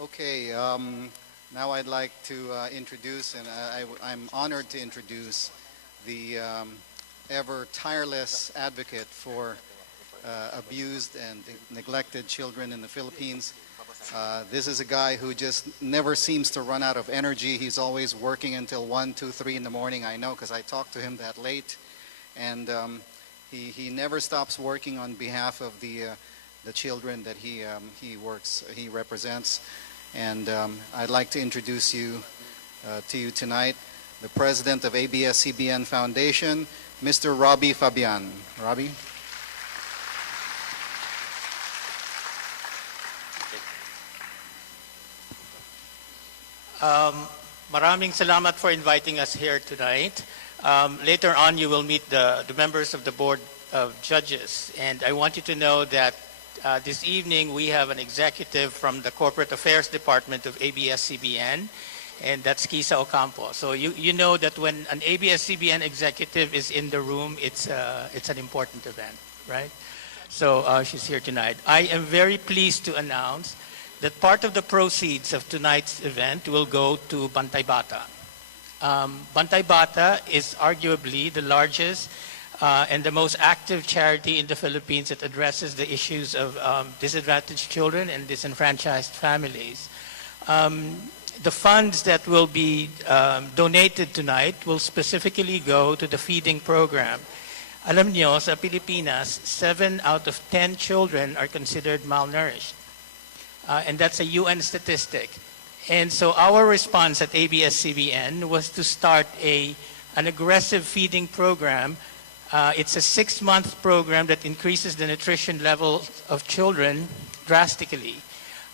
Okay, now I'd like to introduce, and I'm honored to introduce the ever tireless advocate for abused and neglected children in the Philippines. This is a guy who just never seems to run out of energy. He's always working until 1, 2, 3 in the morning. I know because I talked to him that late. And he never stops working on behalf of the children that he represents. And I'd like to introduce you to you tonight, the president of ABS-CBN Foundation, Mr. Robbie Fabian. Robbie? Maraming salamat for inviting us here tonight. Later on, you will meet the members of the Board of Judges. And I want you to know that this evening, we have an executive from the Corporate Affairs Department of ABS-CBN, and that's Kisa Ocampo. So you know that when an ABS-CBN executive is in the room, it's an important event, right? So she's here tonight. I am very pleased to announce that part of the proceeds of tonight's event will go to Bantay Bata. Bantay Bata is arguably the largest and the most active charity in the Philippines that addresses the issues of disadvantaged children and disenfranchised families. The funds that will be donated tonight will specifically go to the feeding program. Alam nyo, sa Pilipinas, 7 out of 10 children are considered malnourished. And that's a UN statistic. And so our response at ABS-CBN was to start an aggressive feeding program. It's a 6-month program that increases the nutrition level of children drastically.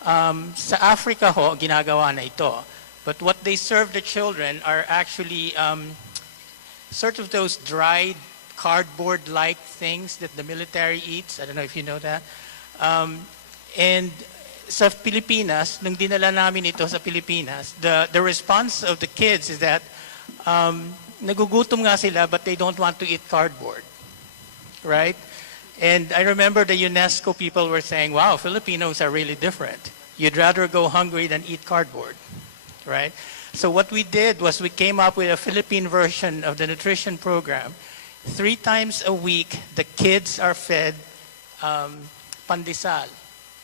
Sa Africa ho, ginagawa na ito. But what they serve the children are actually sort of those dried cardboard-like things that the military eats. I don't know if you know that. And sa Pilipinas, nung dinala namin ito sa Pilipinas, the response of the kids is that nagugutom nga sila, but they don't want to eat cardboard, right? And I remember the UNESCO people were saying, wow, Filipinos are really different. You'd rather go hungry than eat cardboard, right? So what we did was we came up with a Philippine version of the nutrition program. 3 times a week, the kids are fed pandesal.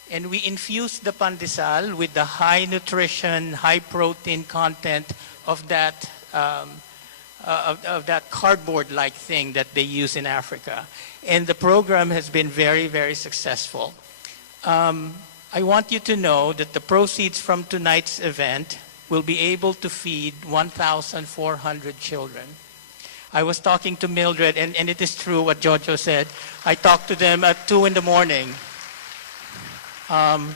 And we infuse the pandesal with the high nutrition, high protein content of that cardboard-like thing that they use in Africa. And the program has been very, very successful. I want you to know that the proceeds from tonight's event will be able to feed 1,400 children. I was talking to Mildred, and it is true what Jojo said. I talked to them at 2 in the morning. And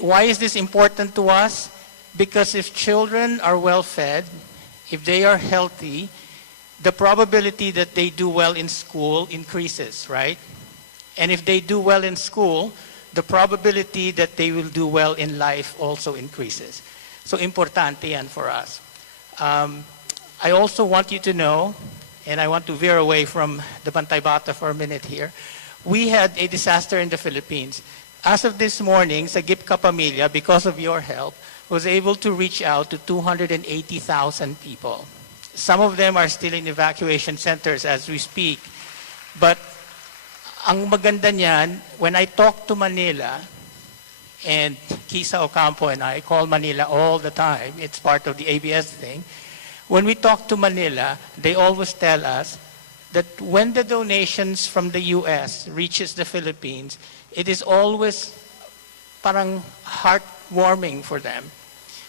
why is this important to us? Because if children are well fed, if they are healthy, the probability that they do well in school increases, right? And if they do well in school, the probability that they will do well in life also increases. So importante yan for us. I also want you to know, and I want to veer away from the Bantay Bata for a minute here, we had a disaster in the Philippines. As of this morning, sa Gipka Pamilya, because of your help, was able to reach out to 280,000 people. Some of them are still in evacuation centers as we speak. But ang maganda niyan, when I talk to Manila, and Kisa Ocampo and I call Manila all the time, it's part of the ABS thing. When we talk to Manila, they always tell us that when the donations from the US reaches the Philippines, it is always parang heartwarming for them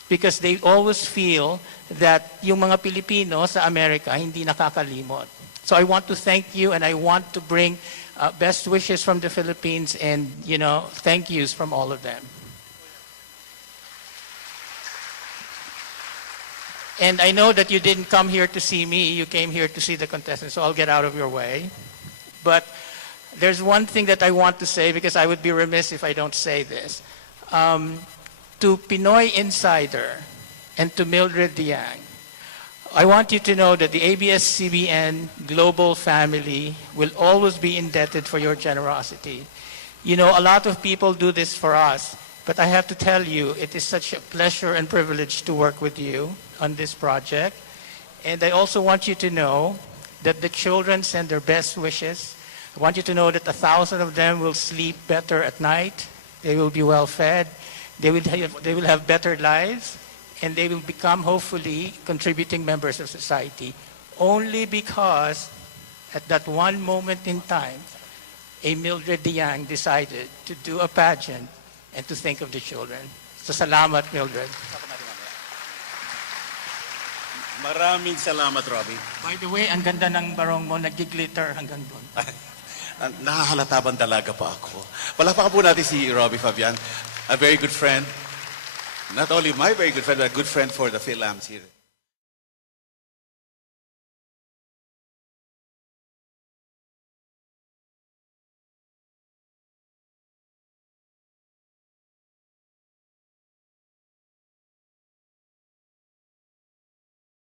because they always feel that yung mga Pilipino sa Amerika hindi nakakalimot. So I want to thank you, and I want to bring best wishes from the Philippines and, thank yous from all of them. And I know that you didn't come here to see me, you came here to see the contestants, so I'll get out of your way. But there's one thing that I want to say, because I would be remiss if I don't say this. To Pinoy Insider and to Mildred Diang, I want you to know that the ABS-CBN global family will always be indebted for your generosity. A lot of people do this for us, But I have to tell you, it is such a pleasure and privilege to work with you on this project. And I also want you to know that the children send their best wishes. I want you to know that 1,000 of them will sleep better at night. They will be well fed. They will have better lives. And they will become, hopefully, contributing members of society. Only because at that one moment in time, a Mildred Diang decided to do a pageant and to think of the children. So salamat, Mildred. Maraming salamat, Robbie. By the way, ang ganda ng barong mo, nag-glitter hanggang doon. Nakahalata bang dalaga pa ako? Palakpakan po natin si Robbie Fabian, a very good friend. Not only my very good friend, but a good friend for the Philams here.